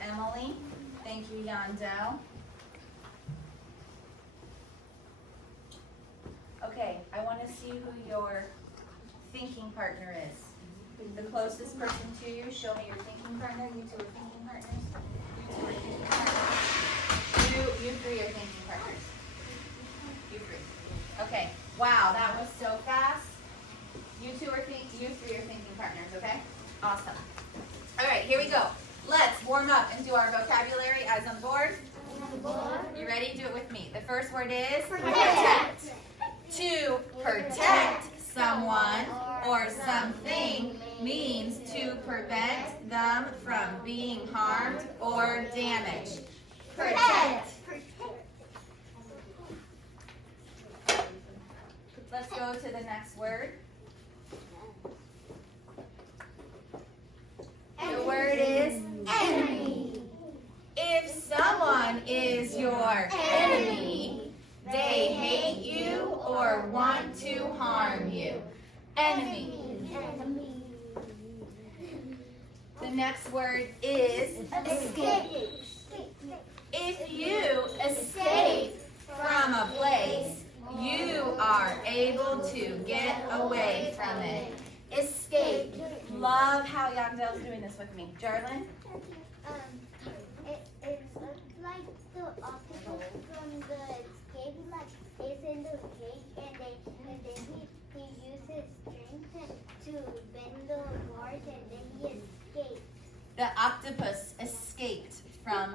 Emily. Thank you, Yandel. Okay, I want to see who your thinking partner is. The closest person to you, show me your thinking partner. You two are thinking partners. You two are thinking partners. You three are thinking partners. You three. Okay. Wow, that was so fast. You three are thinking partners, okay? Awesome. All right, here we go. Let's warm up and do our vocabulary. Eyes on the board. You ready? Do it with me. The first word is protect. To protect someone or something means to prevent them from being harmed or damaged. Protect. Let's go to the next word. The word is enemy. If someone is your enemy, they hate you or want to harm you. Enemy. The next word is escape. If you escape from a place, you are able to get away from it. Escape. Love how Yandel's doing this with me. Jarlin? It's like the octopus from the escape, like it's in the cage and then he uses strength to bend the bars and then he escapes. The octopus escaped from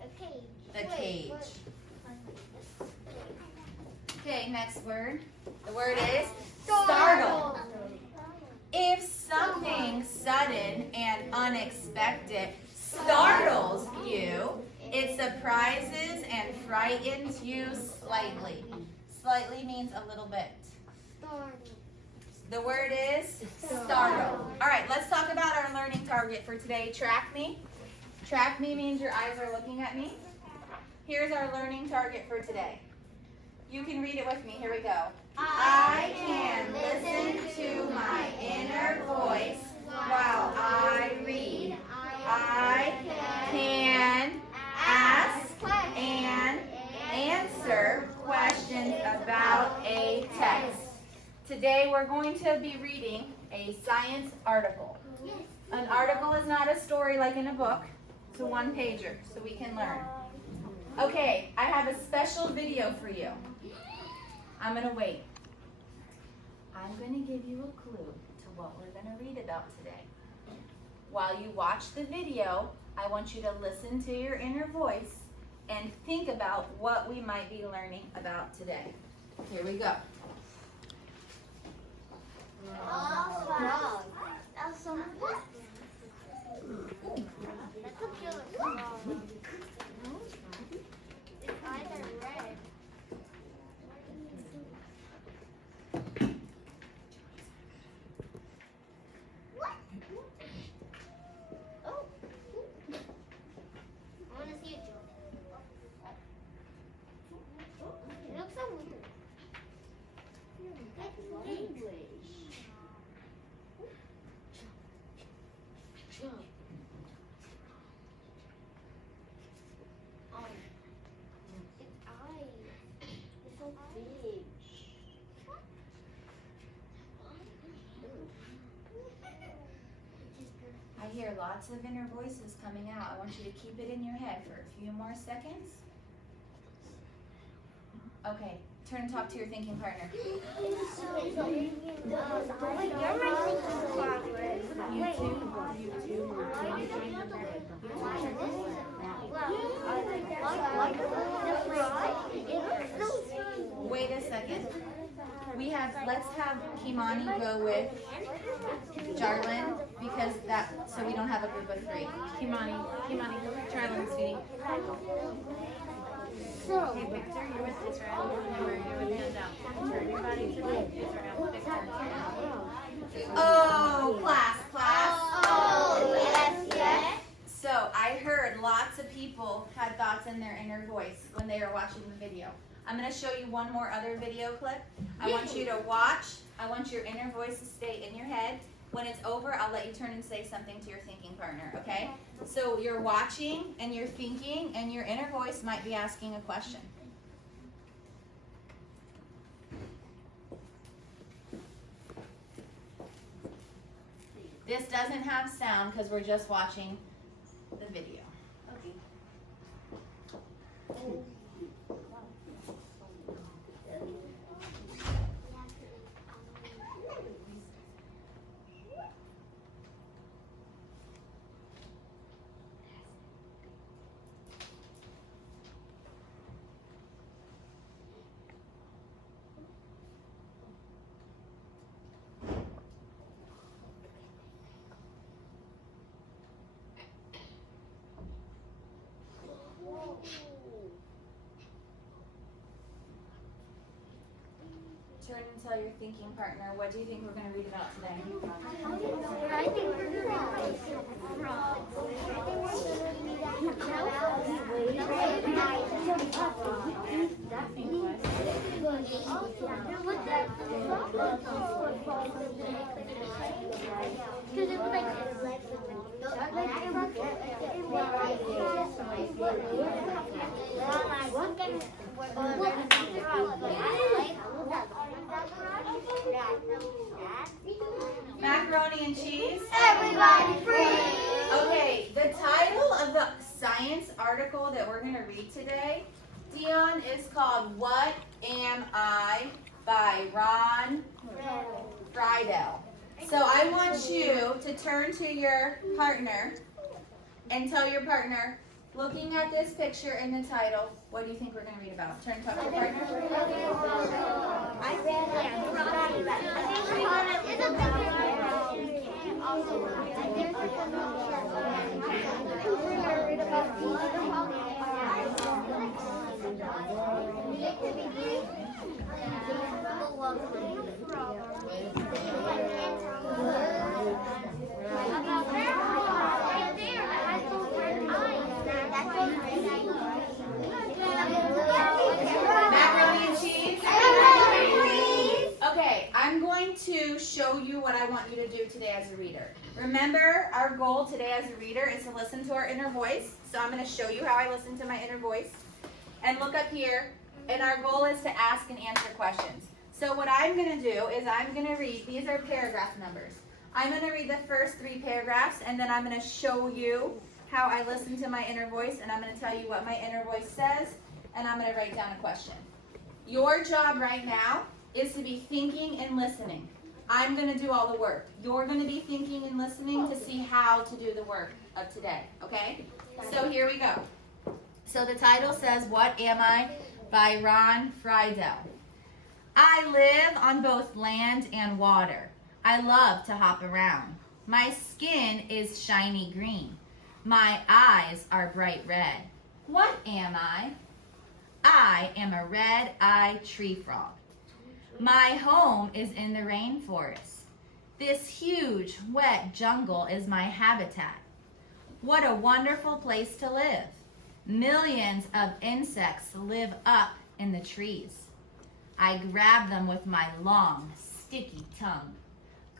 A cage. the cage. Okay, next word. The word is startle. If something sudden and unexpected startles you, it surprises and frightens you slightly. Slightly means a little bit. The word is startle. All right, let's talk about our learning target for today. Track me. Track me means your eyes are looking at me. Here's our learning target for today. You can read it with me. Here we go. I can listen to my inner voice while I read. I can ask and answer questions about a text. Today we're going to be reading a science article. An article is not a story like in a book. It's a one-pager, so we can learn. Okay, I have a special video for you. I'm going to wait. I'm going to give you a clue to what we're going to read about today. While you watch the video, I want you to listen to your inner voice and think about what we might be learning about today. Here we go. Frog. That's so much. That's a killer frog. Its eyes are red. What? Oh. I want to see it jump. It looks so weird. Its eyes. It's so big. I hear lots of inner voices coming out. I want you to keep it in your head for a few more seconds. Okay, turn and talk to your thinking partner. You're my thinking partner. Wait a second. Let's have Kimani go with Jarlin because so we don't have a group of three. Kimani, go with Jarlin, sweetie. Okay, Victor, you're with Israel. Remember, you're with Yandel. Turn your body to me, Israel. Victor. Oh, class. Oh, yes. So I heard lots of people had thoughts in their inner voice when they were watching the video. I'm going to show you one more other video clip. I want you to watch. I want your inner voice to stay in your head. When it's over, I'll let you turn and say something to your thinking partner, okay? So you're watching and you're thinking and your inner voice might be asking a question. This doesn't have sound because we're just watching the video. Okay. Turn and tell your thinking partner, what do you think we're going to read about today? I think we're gonna Macaroni and cheese? Everybody free! Okay, the title of the science article that we're going to read today, Dion, is called What Am I by Ron Friedel. So I want you to turn to your partner and tell your partner, looking at this picture in the title, what do you think we're going to read about? Turn to your partner. Macaroni and cheese? Okay, I'm going to show you what I want you to do today as a reader. Remember, our goal today as a reader is to listen to our inner voice. So I'm going to show you how I listen to my inner voice. And look up here, and our goal is to ask and answer questions. So what I'm going to do is I'm going to read, these are paragraph numbers. I'm going to read the first 3 paragraphs, and then I'm going to show you how I listen to my inner voice, and I'm going to tell you what my inner voice says, and I'm going to write down a question. Your job right now is to be thinking and listening. I'm going to do all the work. You're going to be thinking and listening to see how to do the work of today, okay? So here we go. So the title says, What Am I by Ron Friedel. I live on both land and water. I love to hop around. My skin is shiny green. My eyes are bright red. What am I? I am a red-eyed tree frog. My home is in the rainforest. This huge, wet jungle is my habitat. What a wonderful place to live. Millions of insects live up in the trees. I grab them with my long, sticky tongue.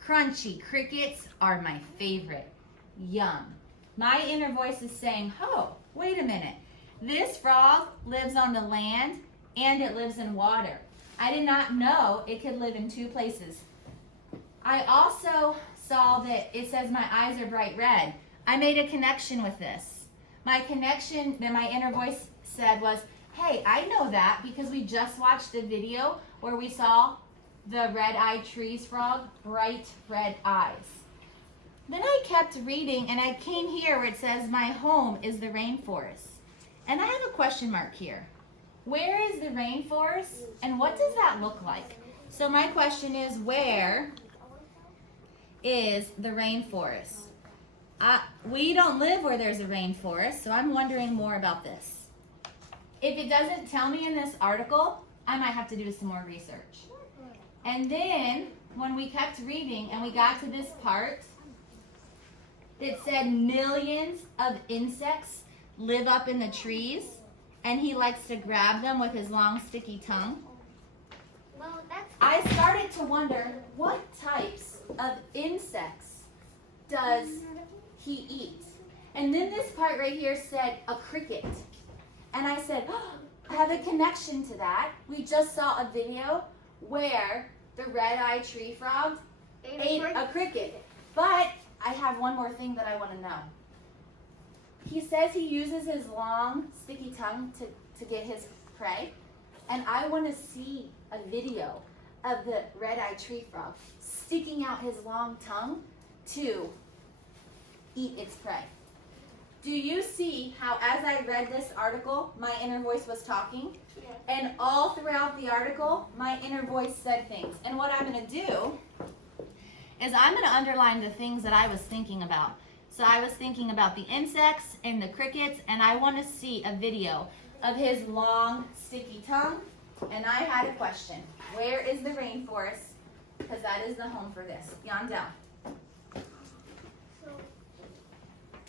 Crunchy crickets are my favorite. Yum. My inner voice is saying, oh, wait a minute. This frog lives on the land and it lives in water. I did not know it could live in 2 places. I also saw that it says my eyes are bright red. I made a connection with this. My connection that my inner voice said was, hey, I know that because we just watched a video where we saw the red-eyed trees frog, bright red eyes. Then I kept reading and I came here where it says my home is the rainforest. And I have a question mark here. Where is the rainforest and what does that look like? So my question is, where is the rainforest? We don't live where there's a rainforest, so I'm wondering more about this. If it doesn't tell me in this article, I might have to do some more research. And then when we kept reading and we got to this part, it said millions of insects live up in the trees, and he likes to grab them with his long sticky tongue. Well, that's I started to wonder, what types of insects does he eat? And then this part right here said a cricket. And I said, oh, I have a connection to that. We just saw a video where the red-eyed tree frog ate a cricket. But I have one more thing that I want to know. He says he uses his long, sticky tongue to get his prey. And I want to see a video of the red-eyed tree frog sticking out his long tongue to eat its prey. Do you see how as I read this article, my inner voice was talking? Yeah. And all throughout the article, my inner voice said things. And what I'm going to do is I'm going to underline the things that I was thinking about. So I was thinking about the insects and the crickets, and I want to see a video of his long, sticky tongue. And I had a question. Where is the rainforest? Because that is the home for this. Yandel. So,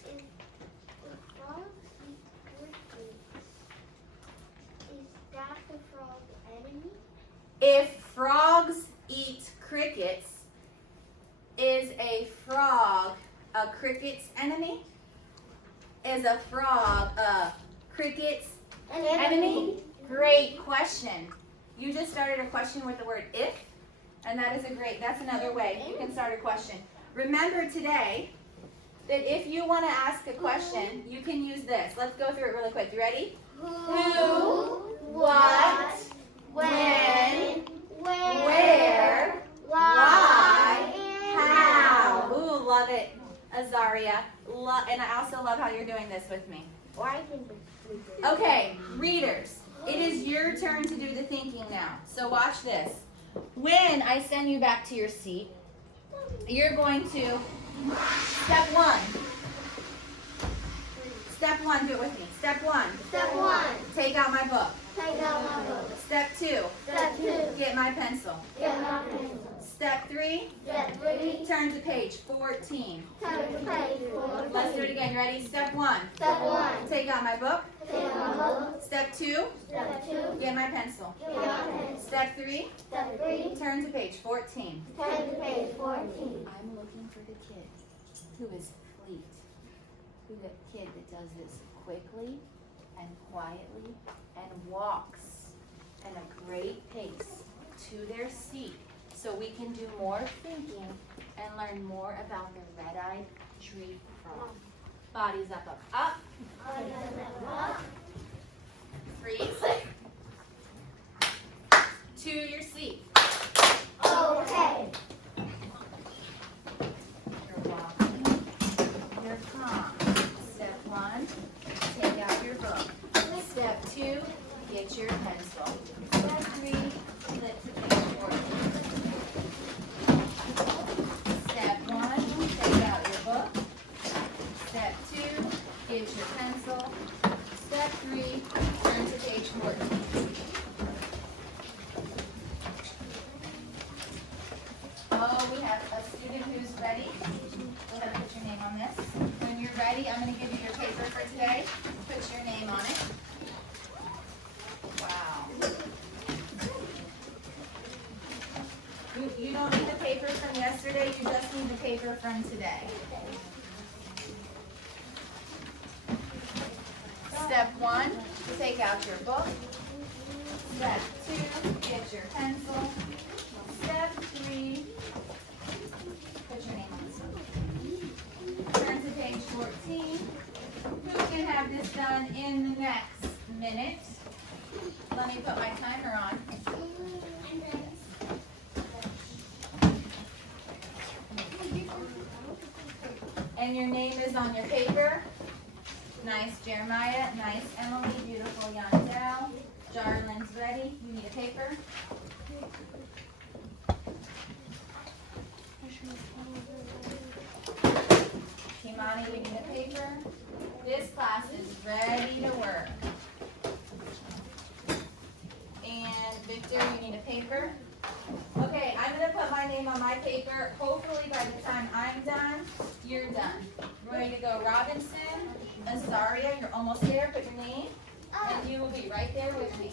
if frogs eat crickets, is that the frog's enemy? If frogs eat crickets, is a frog a cricket's enemy? Is a frog a cricket's enemy? Great question. You just started a question with the word if, and that's another way you can start a question. Remember today that if you want to ask a question, you can use this. Let's go through it really quick. You ready? Who, what, when, where, why, how. Ooh, love it, Azaria. And I also love how you're doing this with me. Okay, readers, it is your turn to do the thinking now. So watch this. When I send you back to your seat, you're going to, step one, do it with me. Step one, take out my book. Step two, get my pencil. Step three, turn to page 14. Let's do it again. You ready? Step one, take out my book. Step two, get my pencil. Step three, turn to page 14. I'm looking for the kid who is fleet. Who the kid that does this quickly and quietly and walks at a great pace to their seat so we can do more thinking and learn more about the red-eyed tree frog. Bodies up. Freeze. To your seat. Okay. You're walking. You're calm. Step one, take out your book. Step two, get your pencil. Step three, flip to page 14. Step one, take out your book. Step two, get your pencil. Step three, turn to page 14. Oh, we have a student who's ready. Go ahead and put your name on this. When you're ready, I'm going to give you your paper for today. Put your name on it. Wow. You don't need the paper from yesterday, you just need the paper from today. Step one, take out your book. Step two, get your pencil. Step three, put your name on this one. Turn to page 14. Who can have this done in the next minute? Let me put my timer on. And your name is on your paper. Nice, Jeremiah. Nice, Emily. Beautiful, Yandel. Jarlin's ready. You need a paper? Kimani, you need a paper? This class is ready to work. And Victor, you need a paper? Okay, I'm going to put my name on my paper. Hopefully by the time I'm done, you're done. Ready to go, Robinson, Azaria, you're almost there. Put your name, and you will be right there with me.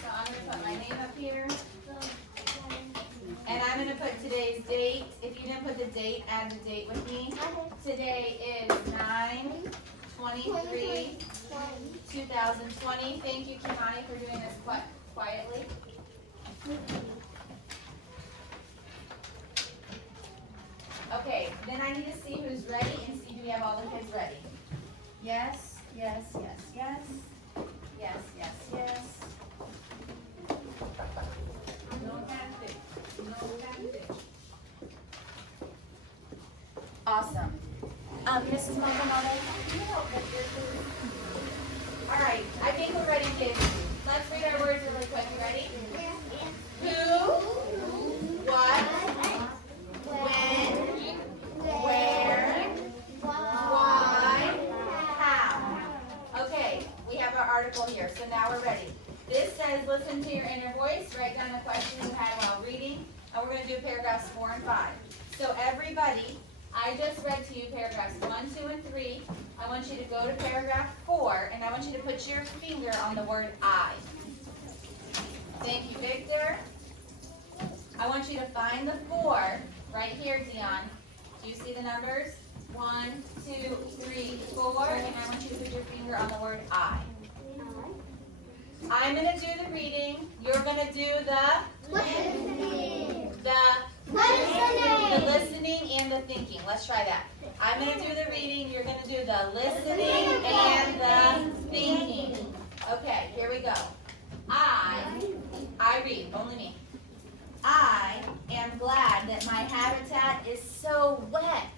So I'm going to put my name up here. today's date. If you didn't put the date, add the date with me. Today is 9/23/2020. Thank you, Kimani, for doing this quietly. Okay, then I need to see who's ready and see do we have all the kids ready. Yes, yes, yes, yes. Yes, yes, yes. No catfish. No catfish. Awesome. Mrs. Maldonado, can you help with this, please? All right, I think we're ready, kids. Let's read our words really quick. You ready? Who, what, when, where, why, how. Okay, we have our article here, so now we're ready. This says, listen to your inner voice, write down a question you had while reading, and we're going to do paragraphs 4 and 5. So everybody, I just read to you paragraphs 1, 2, and 3. I want you to go to paragraph 4, and I want you to put your finger on the word I. Thank you, Victor. I want you to find the 4 right here, Dion. Do you see the numbers? 1, 2, 3, 4, and I want you to put your finger on the word I. I'm going to do the reading. You're going to do the listening and the thinking. Let's try that. I'm going to do the reading. You're going to do the listening and the thinking. Okay, here we go. I read, only me. I am glad that my habitat is so wet.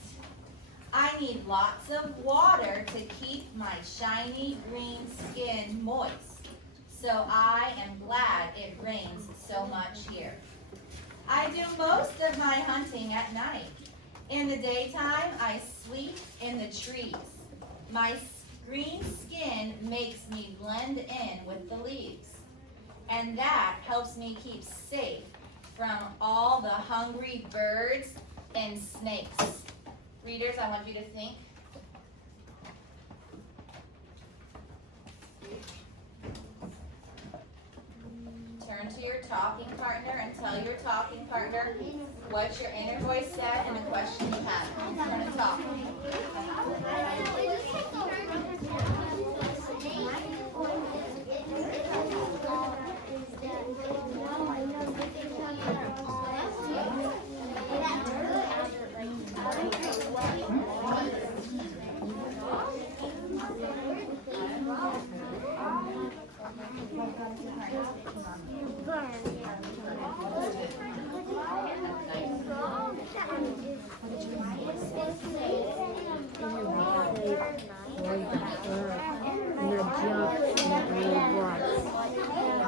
I need lots of water to keep my shiny green skin moist. So I am glad it rains so much here. I do most of my hunting at night. In the daytime, I sleep in the trees. My green skin makes me blend in with the leaves. And that helps me keep safe from all the hungry birds and snakes. Readers, I want you to think. Turn to your talking partner and tell your talking partner what your inner voice said and the question you had. Who's going to talk?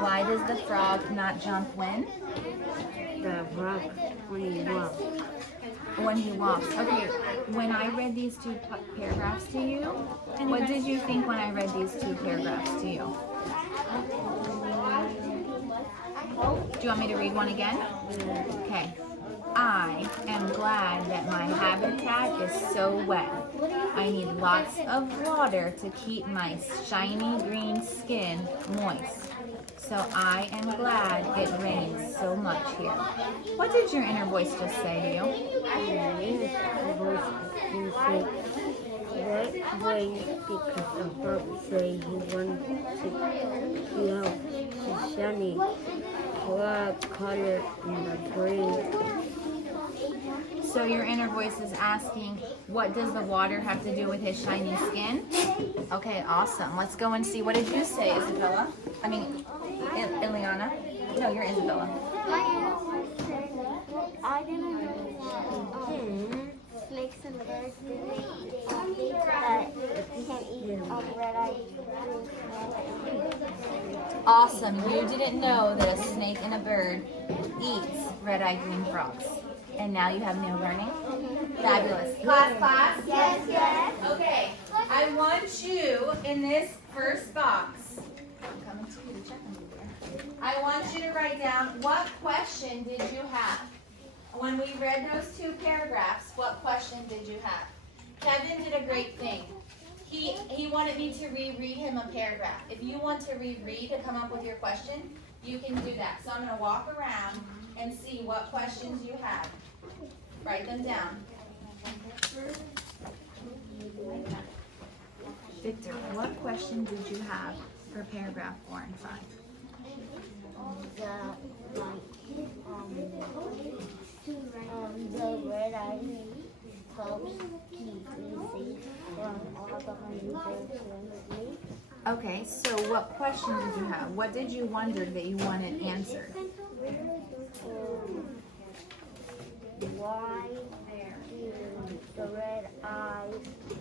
Why does the frog not jump when? The frog when he walks. When he walks. Okay, when I read these 2 paragraphs to you, what did you think when I read these 2 paragraphs to you? Do you want me to read one again? Okay. I am glad that my habitat is so wet. I need lots of water to keep my shiny green skin moist. So I am glad it rains so much here. What did your inner voice just say to you? That way because the frog say he wants to have the shiny black color in the green. So your inner voice is asking, what does the water have to do with his shiny skin? Okay, awesome. Let's go and see. What did you say, Isabella? I mean, Ileana? No, you're Isabella. I didn't know snakes and birds that you can eat red-eyed. Awesome. You didn't know that a snake and a bird eats red-eyed green frogs. And now you have new learning? Fabulous. Class? Yes, yes. Okay. I want you in this first box. I'm coming to you to check on you there. I want you to write down, what question did you have? When we read those 2 paragraphs, what question did you have? Kevin did a great thing. He wanted me to reread him a paragraph. If you want to reread to come up with your question, you can do that. So I'm going to walk around and see what questions you have. Write them down. Victor, what question did you have for paragraph 4 and 5? The red eye helps keep me safe from all the hummingbirds around me. Okay, so what question did you have? What did you wonder that you wanted answered? Why do the red eyes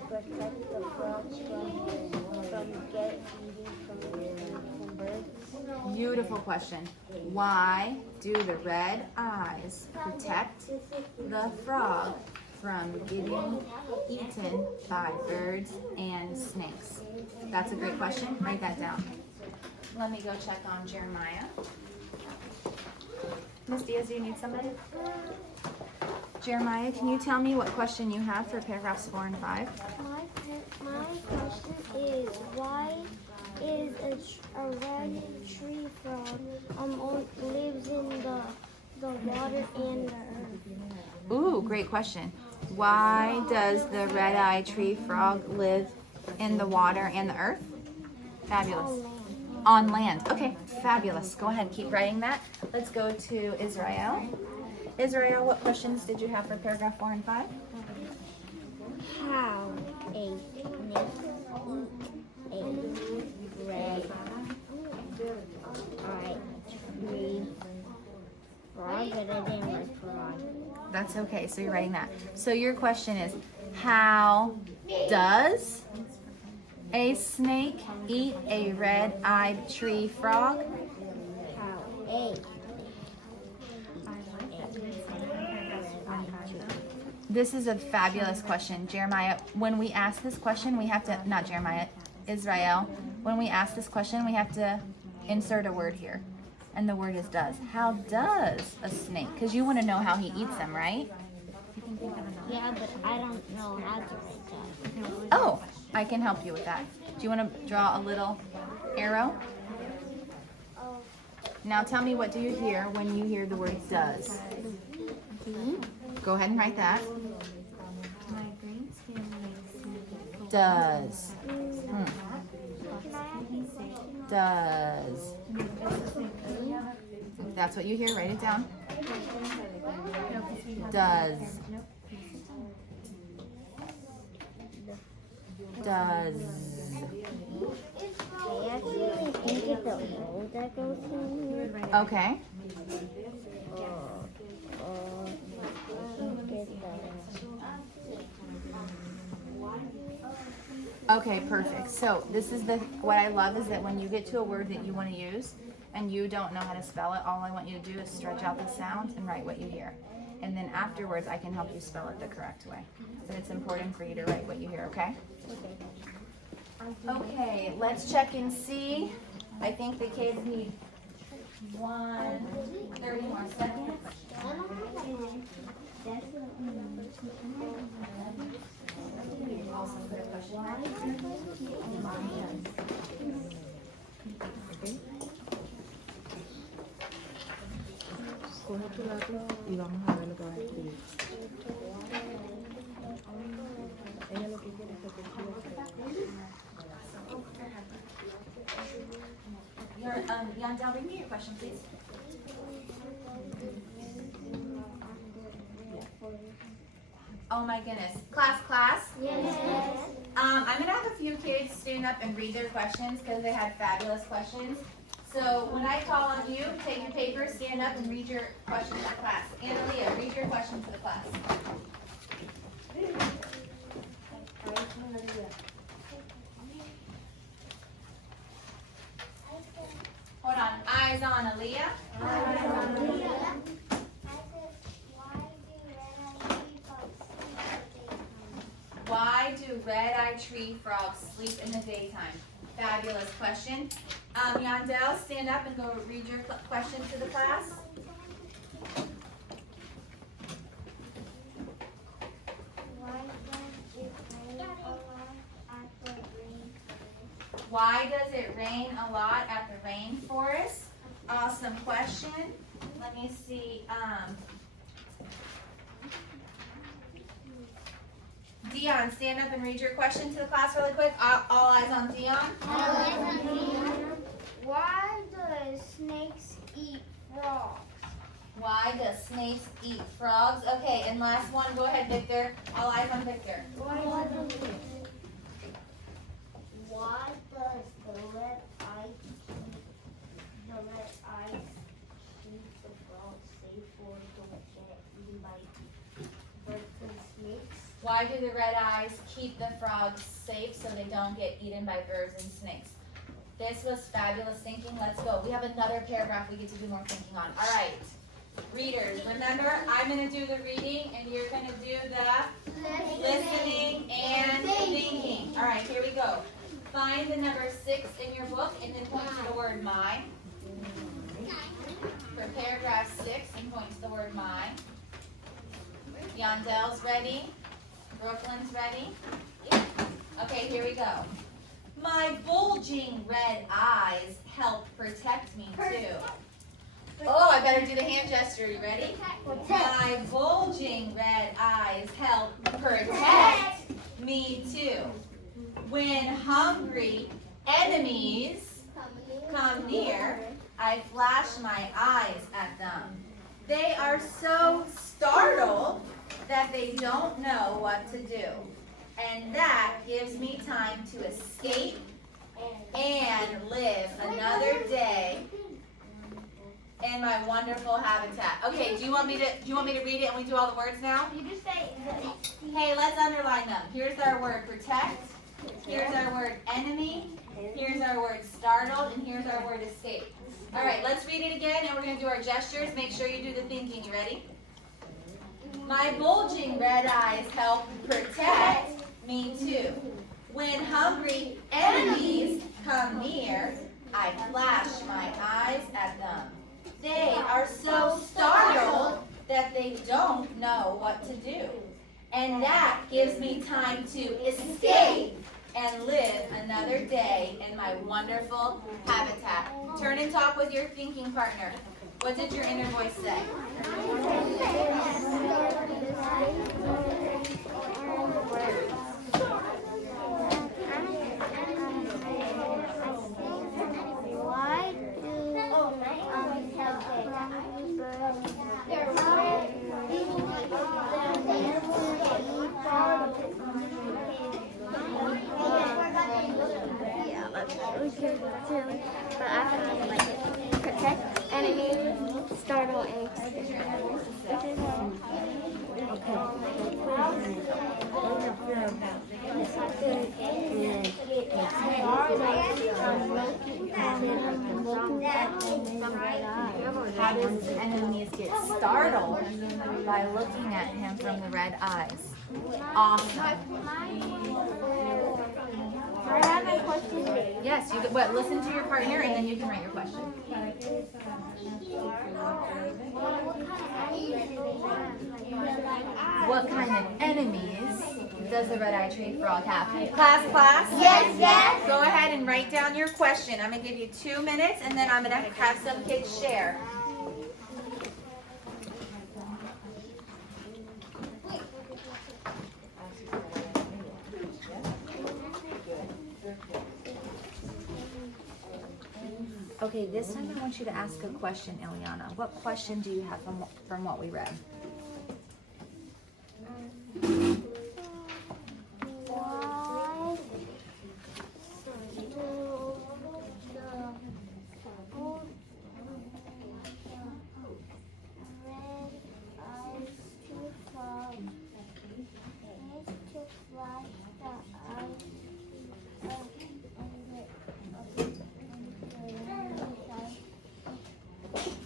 protect the frogs from eating from birds? Beautiful question. Why do the red eyes protect the frog from getting eaten by birds and snakes? That's a great question. Write that down. Let me go check on Jeremiah. Miss Diaz, do you need somebody? Jeremiah, can you tell me what question you have for paragraphs 4 and 5? My question is, why is a red tree frog lives in the water and the earth? Ooh, great question. Why does the red-eye tree frog live in the water and the earth? Fabulous. On land. Okay, fabulous. Go ahead, keep writing that. Let's go to Israel. Israel, what questions did you have for paragraph 4 and 5? How a red eye tree frog, but I didn't write frog. That's okay, so you're writing that. So your question is, how does a snake eat a red-eyed tree frog? How a This is a fabulous question, Jeremiah. When we ask this question, we have to, not Jeremiah, Israel. When we ask this question, we have to insert a word here. And the word is does. How does a snake? Because you want to know how he eats them, right? Yeah, but I don't know how to write that. Oh, I can help you with that. Do you want to draw a little arrow? Now tell me, what do you hear when you hear the word does? Go ahead and write that. Does. Does. If that's what you hear, write it down. Does. Does. I actually think it's a hole that goes in here. Okay. Okay, perfect. So this is what I love is that when you get to a word that you want to use and you don't know how to spell it, all I want you to do is stretch out the sound and write what you hear. And then afterwards, I can help you spell it the correct way. But it's important for you to write what you hear, okay? Okay, let's check and see. I think the kids need 30 more seconds. Also put a question mark. Coge tu lápiz y vamos a ver lo que vas a escribir. Ella lo que quiere es que tú escribas. Yandel, read me your question, please. Oh my goodness. Class? Yes. I'm going to have a few kids stand up and read their questions because they had fabulous questions. So when I call on you, take your paper, stand up, and read your question to the class. Analia, read your question to the class. Hold on. Eyes on Aaliyah. Why do red-eyed tree frogs sleep in the daytime? Fabulous question. Yandel, stand up and go read your question to the class. Why does it rain a lot at the rainforest? Awesome question. Let me see. Dion, stand up and read your question to the class really quick. All eyes on Dion. Why do snakes eat frogs? Why do snakes eat frogs? Okay, and last one. Go ahead, Victor. All eyes on Victor. Why does the red eye keep the frogs safe or don't get eaten by birds and snakes? Why do the red eyes keep the frogs safe so they don't get eaten by birds and snakes? This was fabulous thinking. Let's go. We have another paragraph we get to do more thinking on. All right. Readers, remember, I'm going to do the reading and you're going to do the listening and thinking. All right, here we go. Find the number 6 in your book and then point to the word my. For paragraph 6 and point to the word my. Yondel's ready. Brooklyn's ready. Okay, here we go. My bulging red eyes help protect me too. Oh, I better do the hand gesture. You ready? My bulging red eyes help protect me too. When hungry enemies come near, I flash my eyes at them. They are so startled that they don't know what to do. And that gives me time to escape and live another day in my wonderful habitat. Okay, do you want me to read it and we do all the words now? You just say Hey, let's underline them. Here's our word protect. Here's our word enemy. Here's our word startled, and here's our word escape. All right, let's read it again, and we're going to do our gestures. Make sure you do the thinking. You ready? My bulging red eyes help protect me too. When hungry enemies come near, I flash my eyes at them. They are so startled that they don't know what to do. And that gives me time to escape and live another day in my wonderful habitat. Turn and talk with your thinking partner. What did your inner voice say? why But I can like it. Protect enemy, startle, and How does enemies get startled? By looking at him from the red eyes. Awesome. I have a question. Yes, you what? Listen to your partner and then you can write your question. What kind of enemies does the red-eyed tree frog have? Class? Yes. Go ahead and write down your question. I'm going to give you 2 minutes and then I'm going to have some kids share. Okay, this time I want you to ask a question, Ileana. What question do you have from what we read?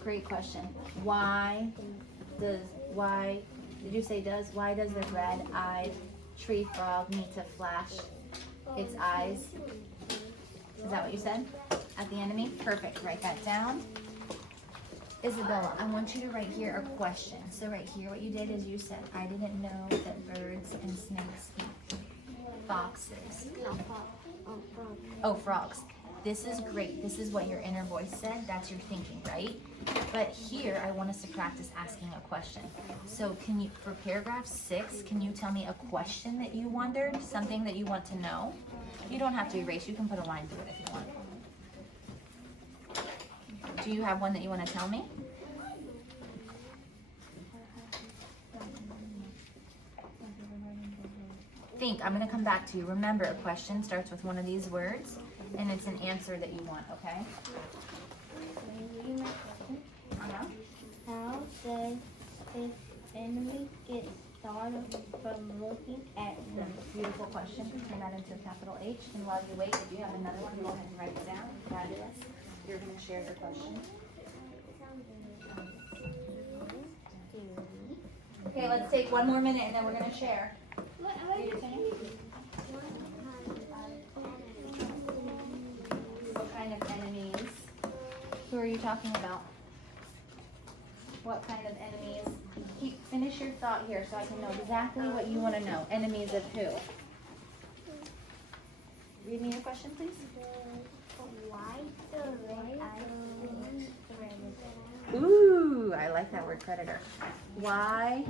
Great question. Why does the red-eyed tree frog need to flash its eyes? Is that what you said? At the enemy? Perfect. Write that down. Isabella, I want you to write here a question. So right here, what you did is you said, I didn't know that birds and snakes eat foxes. Oh, frogs. this is great. This is what your inner voice said. That's your thinking, right? But here, I want us to practice asking a question. So can you, for paragraph 6, can you tell me a question that you wondered? Something that you want to know? You don't have to erase. You can put a line through it if you want. Do you have one that you want to tell me? Think. I'm going to come back to you. Remember, a question starts with one of these words, and it's an answer that you want, okay? Uh-huh. How does his enemy get started from looking at them? Beautiful question. Turn that into a capital H. And while you wait, if you have another one, go ahead and write it down. Fabulous. You're going to share your question. Okay, let's take one more minute, and then we're going to share. What kind of enemies? Who are you talking about? What kind of enemies? Finish your thought here so I can know exactly what you want to know. Enemies of who? Read me your question, please. Why the red eyes? Ooh, I like that word, predator. Why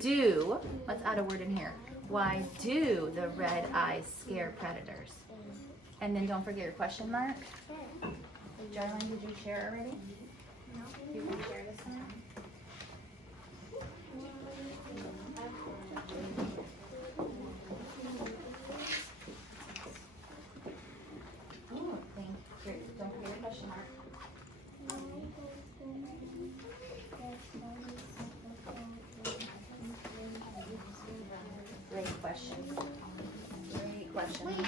do, let's add a word in here. Why do the red eyes scare predators? And then don't forget your question mark. Jarlene, did you share already? No. You can share this time? Ooh, don't forget your question mark. Great question. Great questions.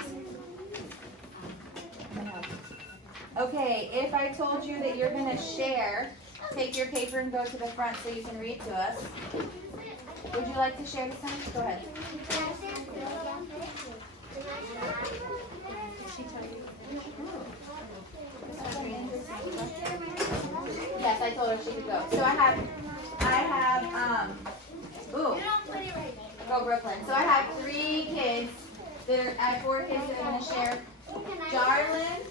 Okay, if I told you that you're going to share, take your paper and go to the front so you can read to us. Would you like to share this time? Go ahead. Yes, I told her she could go. So I have, go Brooklyn. So I have 3 kids, I have 4 kids that are going to share. Jarlene.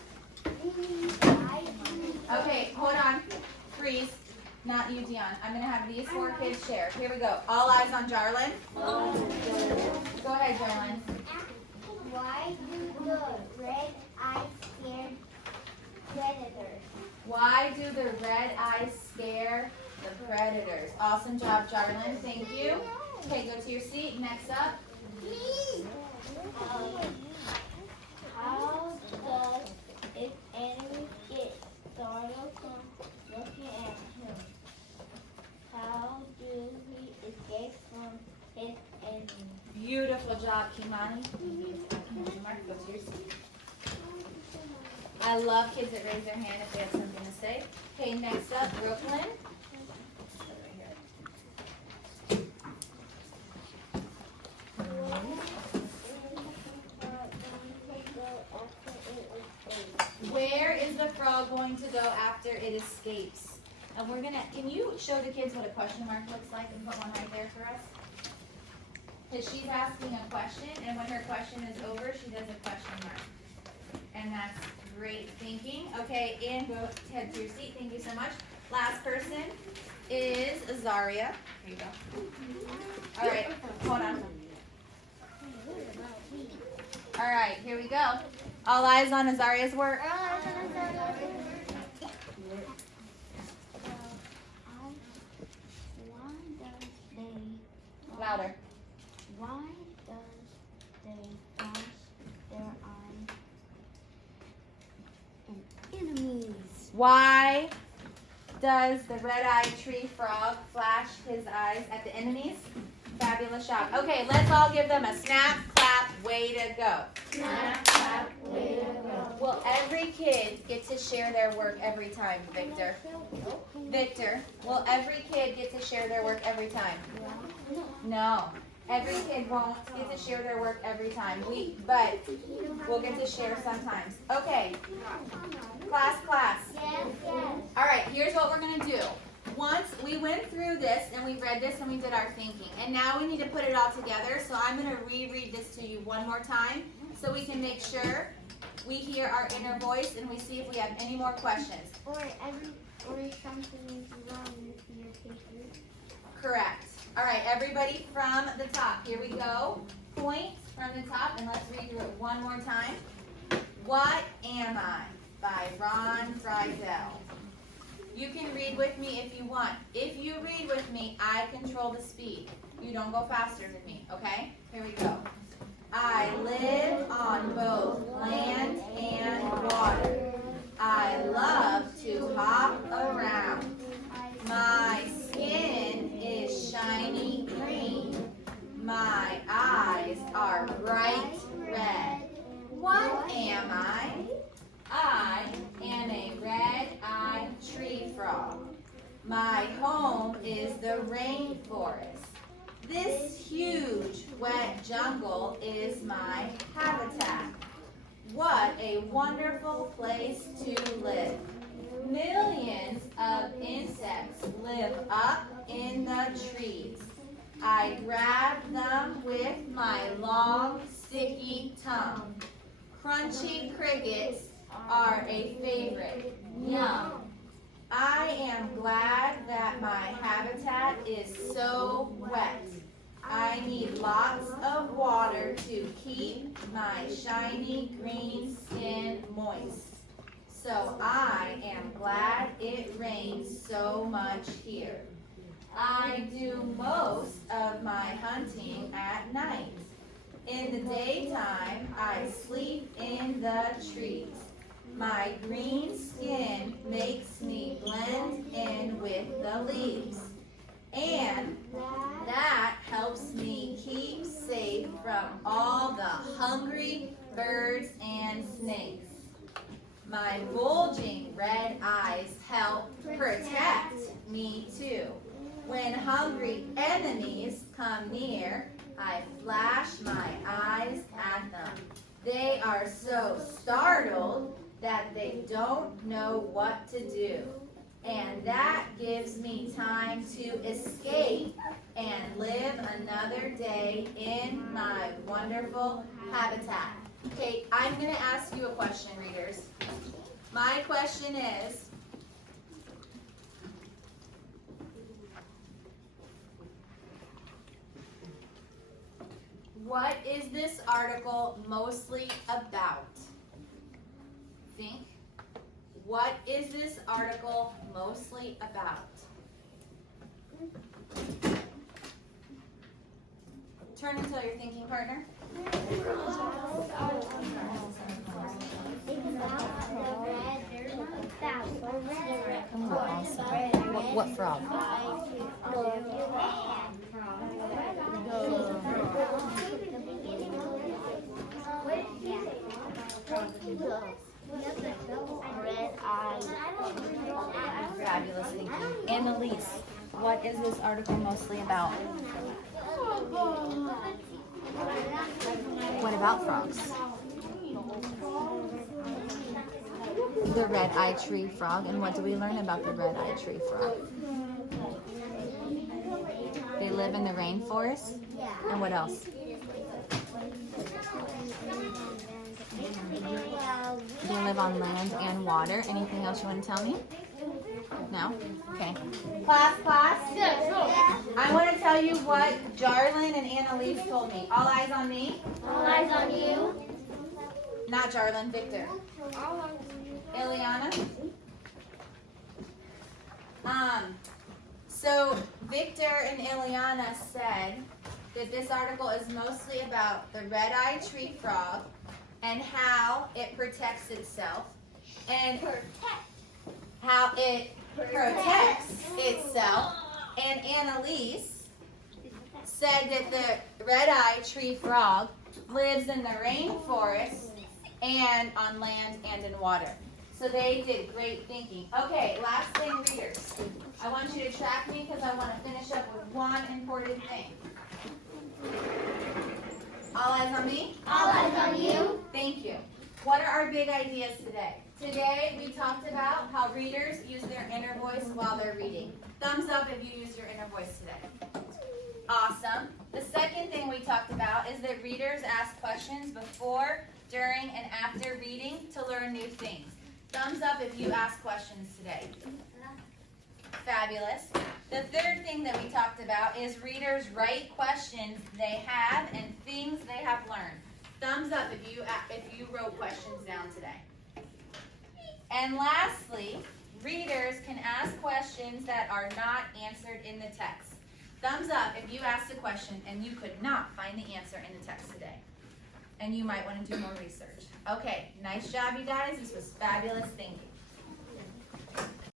Okay, hold on. Freeze. Not you, Dion. I'm going to have these 4 kids share. Here we go. All eyes on Jarlene. Go ahead, Jarlene. Why do the red eyes scare predators? Why do the red eyes scare the predators? Awesome job, Jarlene. Thank you. Okay, go to your seat. Next up. How does his enemy get startled from looking at him? How do he escape from his enemy? Beautiful job, Kimani. Mark, go to your seat. I love kids that raise their hand if they have something to say. Okay, next up, Brooklyn. Where is the frog going to go after it escapes? And we're gonna, can you show the kids what a question mark looks like and put one right there for us? Because she's asking a question, and when her question is over, she does a question mark. And that's great thinking. Okay, and go head to your seat. Thank you so much. Last person is Azaria. Here you go. All right, hold on. All right, here we go. All eyes on Azaria's work. Louder. Why does they flash their eyes at enemies? Why does the red-eyed tree frog flash his eyes at the enemies? Fabulous job. Okay, let's all give them a snap, clap, way to go. Snap, clap, way to go. Will every kid get to share their work every time, Victor? Victor, will every kid get to share their work every time? No. Every kid won't get to share their work every time. But we'll get to share sometimes. Okay. Class. All right, here's what we're going to do. Once we went through this and we read this and we did our thinking. And now we need to put it all together. So I'm going to reread this to you one more time so we can make sure we hear our inner voice and we see if we have any more questions. Or something is wrong with your paper. Correct. All right, everybody from the top. Here we go. Point from the top, and let's read through it one more time. What Am I? By Ron Friedel. You can read with me if you want. If you read with me, I control the speed. You don't go faster than me, okay? Here we go. I live on both land and water. I love to hop around. My skin is shiny green. My eyes are bright red. What am I? I am a red-eyed tree frog. My home is the rainforest. This huge wet jungle is my habitat. What a wonderful place to live. Millions of insects live up in the trees. I grab them with my long, sticky tongue. Crunchy crickets are a favorite. Yum. I am glad that my habitat is so wet. I need lots of water to keep my shiny green skin moist. So I am glad it rains so much here. I do most of my hunting at night. In the daytime, I sleep in the trees. My green skin makes me blend in with the leaves. And that helps me keep safe from all the hungry birds and snakes. My bulging red eyes help protect me too. When hungry enemies come near, I flash my eyes at them. They are so startled that they don't know what to do. And that gives me time to escape and live another day in my wonderful habitat. Okay, I'm going to ask you a question, readers. My question is, what is this article mostly about? Think. What is this article mostly about? Turn and tell your thinking partner. What frog? Fabulous thinking. Annalise, what is this article mostly about? What about frogs? The red-eyed tree frog. And what do we learn about the red-eyed tree frog? They live in the rainforest. And what else? They live on land and water. Anything else you want to tell me? No? Okay. Class. I want to tell you what Jarlin and Annalise told me. All eyes on me. All eyes on you. Not Jarlin, Victor. Ileana? So Victor and Ileana said that this article is mostly about the red-eyed tree frog and how it protects itself and how it protects itself. And Annalise said that the red-eyed tree frog lives in the rainforest and on land and in water. So they did great thinking. Okay, last thing, readers. I want you to track me because I want to finish up with one important thing. All eyes on me? All eyes on you. Thank you. What are our big ideas today? Today we talked about how readers use their inner voice while they're reading. Thumbs up if you use your inner voice today. Awesome. The second thing we talked about is that readers ask questions before during, and after reading to learn new things. Thumbs up if you ask questions today. Fabulous. The third thing that we talked about is readers write questions they have and things they have learned. Thumbs up if you wrote questions down today. And lastly, readers can ask questions that are not answered in the text. Thumbs up if you asked a question and you could not find the answer in the text today. And you might want to do more research. Okay, nice job, you guys. This was fabulous thinking.